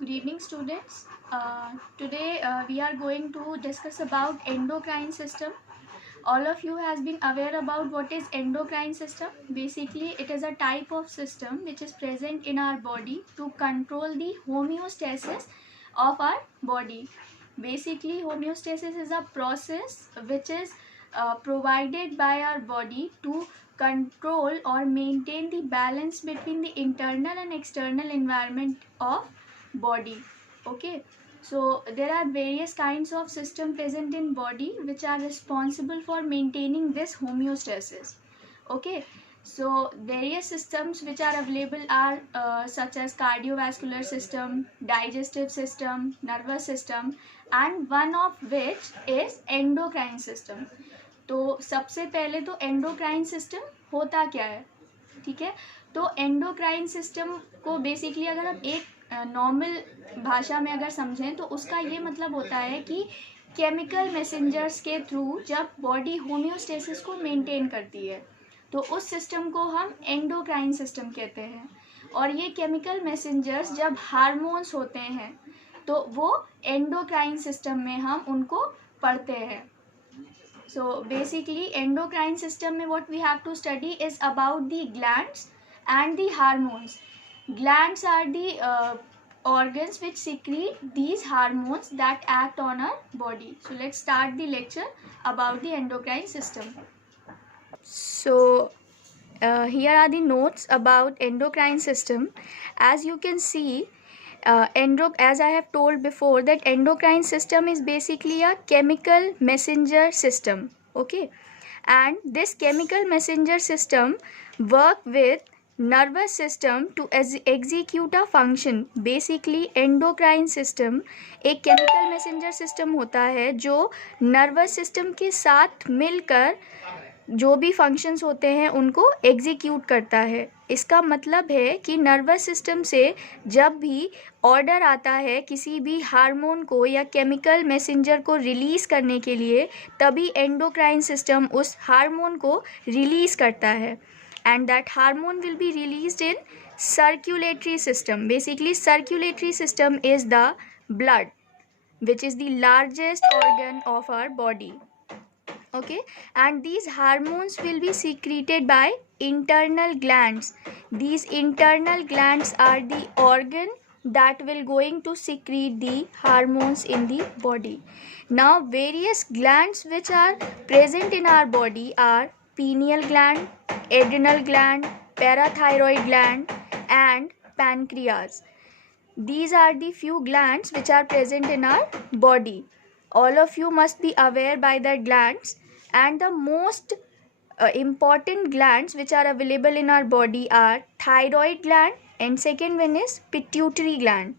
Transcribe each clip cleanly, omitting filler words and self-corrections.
Good evening, students. Today we are going to discuss about endocrine system. All of you has been aware about what is endocrine system. Basically, it is a type of system which is present in our body to control the homeostasis of our body. Basically, homeostasis is a process which is provided by our body to control or maintain the balance between the internal and external environment of body. Okay, so there are various kinds of system present in body which are responsible for maintaining this homeostasis. Okay, so various systems which are available are such as cardiovascular system, digestive system, nervous system, and one of which is endocrine system. तो सबसे पहले तो endocrine system होता क्या है, ठीक है। तो एंडोक्राइन सिस्टम को बेसिकली अगर हम एक नॉर्मल भाषा में अगर समझें तो उसका ये मतलब होता है कि केमिकल मैसेंजर्स के थ्रू जब बॉडी होम्योस्टेसिस को मेंटेन करती है तो उस सिस्टम को हम एंडोक्राइन सिस्टम कहते हैं। और ये केमिकल मैसेंजर्स जब हार्मोन्स होते हैं तो वो एंडोक्राइन सिस्टम में हम उनको पढ़ते हैं। So basically endocrine system में what we have to study is about the glands and the hormones. Glands are the organs which secrete these hormones that act on our body. So let's start the lecture about the endocrine system. So here are the notes about endocrine system. As you can see, as I have told before, that endocrine system is basically a chemical messenger system. Okay, and this chemical messenger system work with nervous system to execute a function. Basically endocrine system एक chemical messenger system होता है जो nervous system के साथ मिलकर जो भी functions होते हैं उनको एग्जीक्यूट करता है। इसका मतलब है कि नर्वस सिस्टम से जब भी ऑर्डर आता है किसी भी हार्मोन को या केमिकल मैसेंजर को रिलीज़ करने के लिए, तभी एंडोक्राइन सिस्टम उस हार्मोन को रिलीज़ करता है and that hormone will be released in circulatory system. Basically circulatory system is the blood which is the largest organ of our body. Okay, and these hormones will be secreted by internal glands. These internal glands are the organ that will going to secrete the hormones in the body. Now various glands which are present in our body are pineal gland, adrenal gland, parathyroid gland and pancreas. These are the few glands which are present in our body. All of you must be aware by the glands, and the most important glands which are available in our body are thyroid gland and second one is pituitary gland.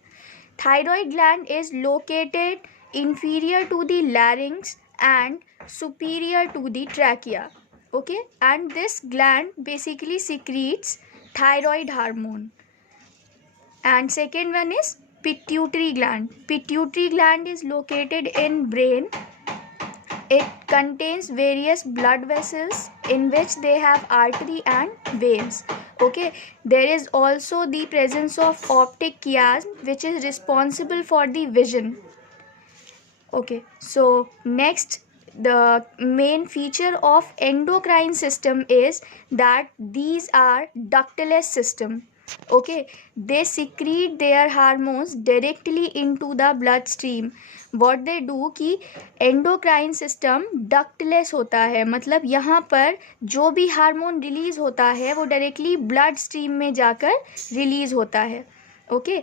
Thyroid gland is located inferior to the larynx and superior to the trachea. Okay, and this gland basically secretes thyroid hormone. And second one is pituitary gland. Pituitary gland is located in brain. It contains various blood vessels in which they have artery and veins. Okay, there is also the presence of optic chiasm which is responsible for the vision. Okay, so next, the main feature of endocrine system is that these are ductless system. Okay, they secrete their hormones directly into the bloodstream. What they do कि endocrine system ductless होता है, मतलब यहाँ पर जो भी hormone release होता है वो डायरेक्टली ब्लड स्ट्रीम में जाकर रिलीज होता है. Okay,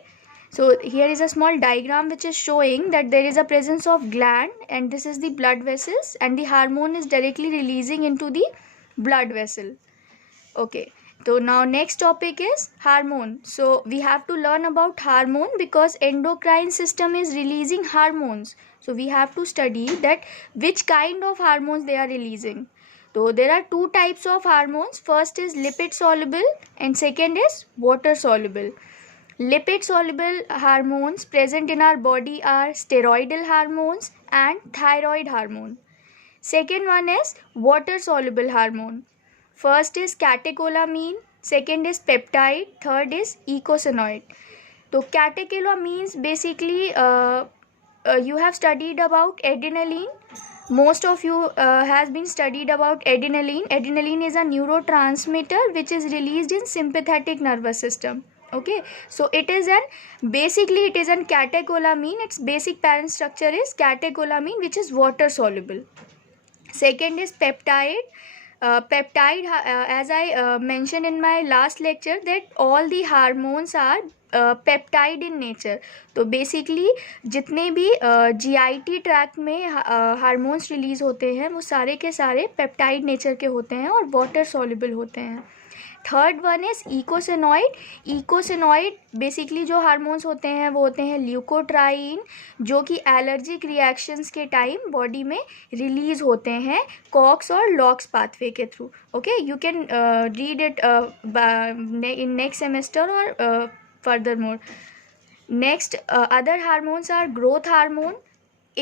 so here is a small diagram which is showing that there is a presence of gland and this is the blood vessels and the hormone is directly releasing into the blood vessel. Okay, so now next topic is hormone. So we have to learn about hormone because endocrine system is releasing hormones. So we have to study that which kind of hormones they are releasing. So there are two types of hormones. First is lipid soluble and second is water soluble. Lipid soluble hormones present in our body are steroidal hormones and thyroid hormone. Second one is water soluble hormone. First is catecholamine, second is peptide, third is eicosanoid. तो catecholamines basically you have studied about adrenaline. Most of you has been studied about adrenaline. Adrenaline is a neurotransmitter which is released in sympathetic nervous system. Okay, so it is an catecholamine. Its basic parent structure is catecholamine, which is water soluble. Second is peptide. Peptide, as I mentioned in my last lecture, that all the hormones are peptide in nature. तो basically जितने भी GIT track में hormones release होते हैं वो सारे के सारे पेप्टाइड नेचर के होते हैं और वाटर सॉल्युबल होते हैं. Third one is eicosanoid. Eicosanoid basically जो हार्मोन्स होते हैं वो होते हैं ल्यूकोट्राइन, जो कि एलर्जिक रिएक्शंस के टाइम बॉडी में रिलीज होते हैं कॉक्स और लॉक्स पाथवे के through. Okay, you can read it in next semester और furthermore. Next, other hormones are growth hormone,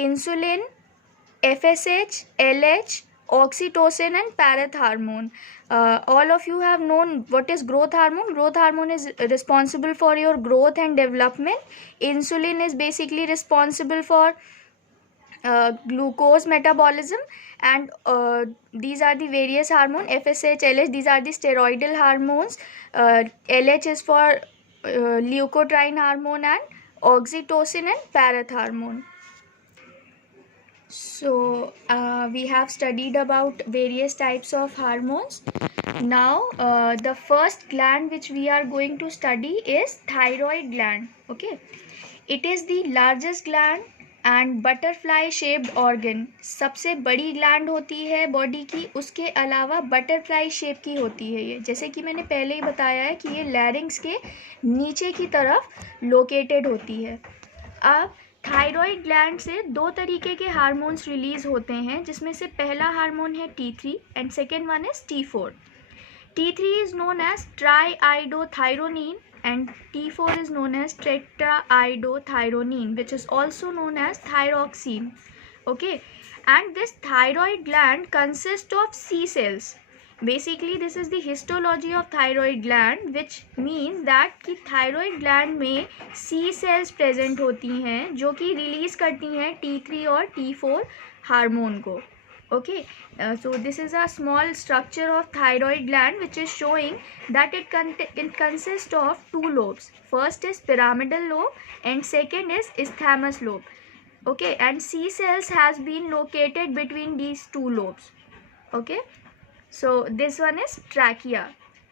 insulin, FSH, LH, oxytocin and parathormone. All of you have known what is growth hormone. Growth hormone is responsible for your growth and development. Insulin is basically responsible for glucose metabolism, and these are the various hormone. FSH, LH, these are the steroidal hormones. LH is for leukotriene hormone, and oxytocin and parathormone. So we have studied about various types of hormones. Now the first gland which we are going to study is thyroid gland. Okay, it is the largest gland and butterfly shaped organ. सबसे बड़ी gland होती है body की, उसके अलावा butterfly shape की होती है ये. जैसे कि मैंने पहले ही बताया है कि ये लैरिंग्स के नीचे की तरफ लोकेटेड होती है. अब थायराइड ग्लैंड से दो तरीके के हार्मोन्स रिलीज होते हैं, जिसमें से पहला हार्मोन है T3 and second one is T4. T3 is known as triiodothyronine and T4 is known as tetraiodothyronine, which is also known as thyroxine. Okay, and this thyroid gland consists of C cells. Basically this is the histology of thyroid gland, which means that कि thyroid gland में C cells present होती हैं जो कि release करती हैं T3 और T4 hormone को. Okay, so this is a small structure of thyroid gland which is showing that it consists of two lobes. First is pyramidal lobe and second is isthmus lobe. Okay, and C cells has been located between these two lobes. Okay, so this one is trachea.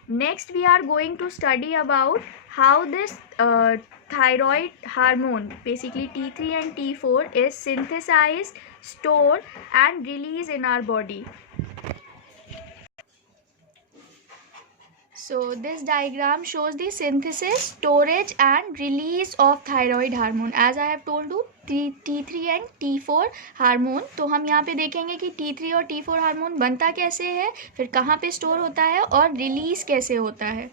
Next we are going to study about how this thyroid hormone, basically T3 and T4, is synthesized, stored and released in our body. So this diagram shows the synthesis, storage and release of thyroid hormone. As I have told you, T3 and T4 hormone. तो हम यहाँ पे देखेंगे कि T3 और T4 hormone बनता कैसे है, फिर कहाँ पे स्टोर होता है और रिलीज कैसे होता है.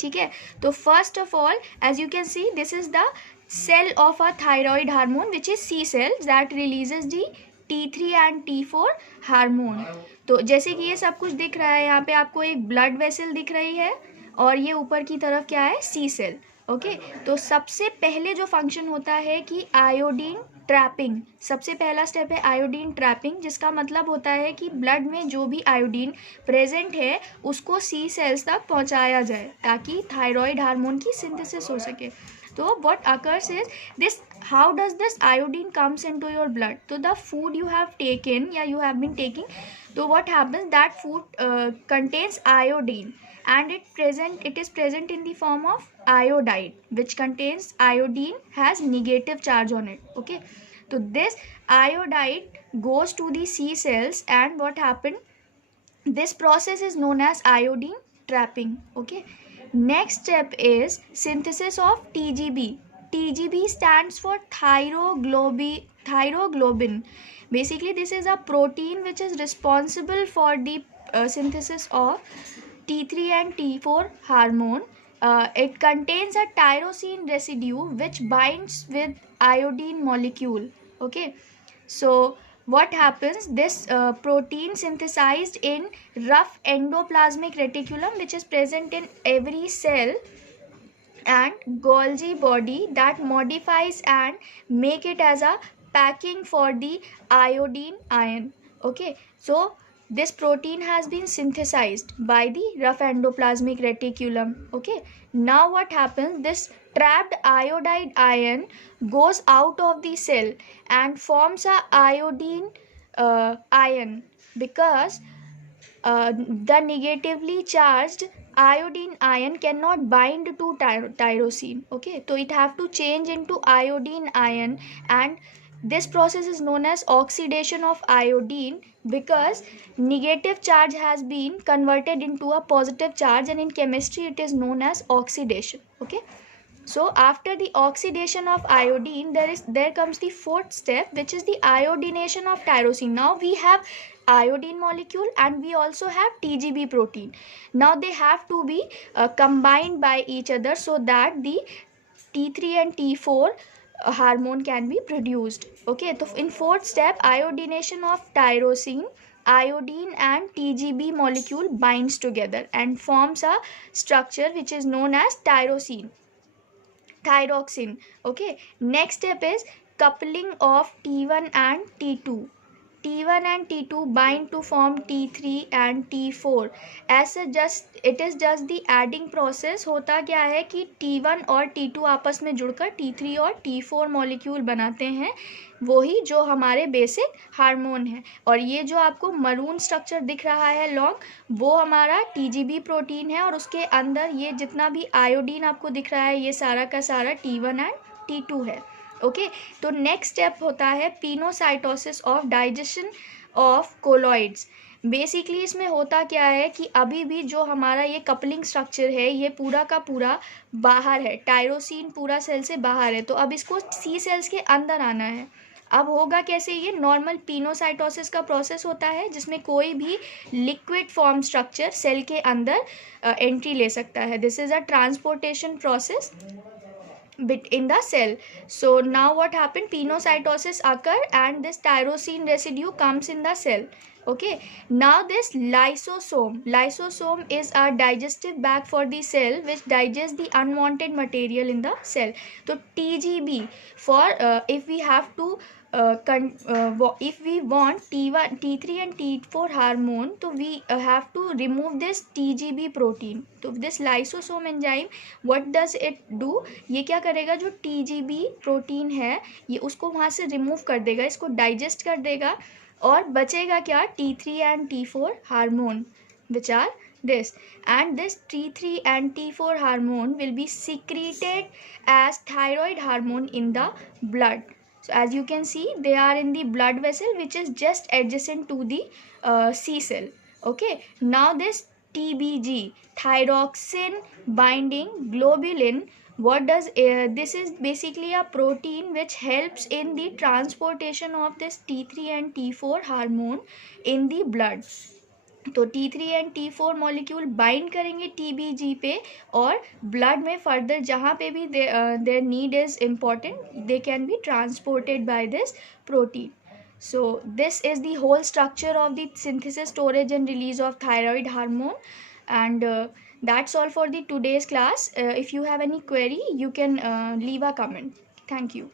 ठीक है, तो first of all as you can see this is the cell of a thyroid hormone which is C cell that releases the T3 and T4 hormone. तो जैसे कि ये सब कुछ दिख रहा है, यहाँ पे आपको एक ब्लड वेसल दिख रही है और ये ऊपर की तरफ क्या है, C cell. ओके, तो सबसे पहले जो फंक्शन होता है कि आयोडीन ट्रैपिंग. सबसे पहला स्टेप है आयोडीन ट्रैपिंग, जिसका मतलब होता है कि ब्लड में जो भी आयोडीन प्रेजेंट है उसको C cells तक पहुंचाया जाए ताकि थायराइड हार्मोन की सिंथेसिस हो सके. So what occurs is this, how does this iodine comes into your blood? So the food you have taken, yeah, you have been taking, so what happens, that food contains iodine and it is present in the form of iodide, which contains iodine, has negative charge on it. Okay, so this iodide goes to the C cells and what happened, this process is known as iodine trapping. Okay, next step is synthesis of TGB. TGB stands for thyroglobin. Basically this is a protein which is responsible for the synthesis of T3 and T4 hormone. It contains a tyrosine residue which binds with iodine molecule. Okay, so what happens, this protein synthesized in rough endoplasmic reticulum which is present in every cell and Golgi body that modifies and make it as a packing for the iodine ion. Okay, so this protein has been synthesized by the rough endoplasmic reticulum. Okay, now what happens, this trapped iodide ion goes out of the cell and forms a iodine ion, because the negatively charged iodine ion cannot bind to tyrosine. Okay, so it have to change into iodine ion, and this process is known as oxidation of iodine, because negative charge has been converted into a positive charge, and in chemistry it is known as oxidation. Okay, so after the oxidation of iodine, there comes the fourth step, which is the iodination of tyrosine. Now we have iodine molecule and we also have TGB protein. Now they have to be combined by each other so that the T3 and T4 hormone can be produced. Okay, so in fourth step, iodination of tyrosine, iodine and TGB molecule binds together and forms a structure which is known as thyroxine. Okay, next step is coupling of T1 and T2. T1 and T2 bind to form T3 and T4. ऐसे just it is just the adding process. होता क्या है कि T1 और T2 आपस में जुड़कर T3 और T4 मॉलिक्यूल बनाते हैं, वही जो हमारे बेसिक हार्मोन है. और ये जो आपको मरून स्ट्रक्चर दिख रहा है लॉन्ग, वो हमारा TGB प्रोटीन है, और उसके अंदर ये जितना भी आयोडीन आपको दिख रहा है, ये सारा का सारा T1 एंड T2 है. ओके, तो नेक्स्ट स्टेप होता है pinocytosis of digestion of colloids. Basically इसमें होता क्या है कि अभी भी जो हमारा ये कपलिंग स्ट्रक्चर है, ये पूरा का पूरा बाहर है, टायरोसिन पूरा सेल से बाहर है, तो अब इसको सी सेल्स के अंदर आना है. अब होगा कैसे, ये नॉर्मल पिनोसाइटोसिस का प्रोसेस होता है जिसमें कोई भी लिक्विड फॉर्म स्ट्रक्चर सेल के अंदर एंट्री ले सकता है. This is a transportation process bit in the cell. So now what happened, pinocytosis occur and this tyrosine residue comes in the cell. Okay, now this lysosome is a digestive bag for the cell which digests the unwanted material in the cell. So TGB for if we have to if we want T1, T3 and T4 hormone, so we have to remove this TGB protein. तो this lysosome enzyme what does it do, ये क्या करेगा, जो TGB protein है ये उसको वहाँ से रिमूव कर देगा, इसको डाइजेस्ट कर देगा, और बचेगा क्या, T3 and T4 hormone which are this, and this T3 and T4 hormone will be secreted as thyroid hormone in the blood. So as you can see, they are in the blood vessel which is just adjacent to the C cell. Okay, now this TBG, thyroxine binding globulin, what does this is basically a protein which helps in the transportation of this T3 and T4 hormone in the blood. तो T3 and T4 molecule bind करेंगे TBG पे, और blood में further जहाँ पे भी there need is important, they can be transported by this protein. So this is the whole structure of the synthesis, storage and release of thyroid hormone, and that's all for the today's class. If you have any query, you can leave a comment. Thank you.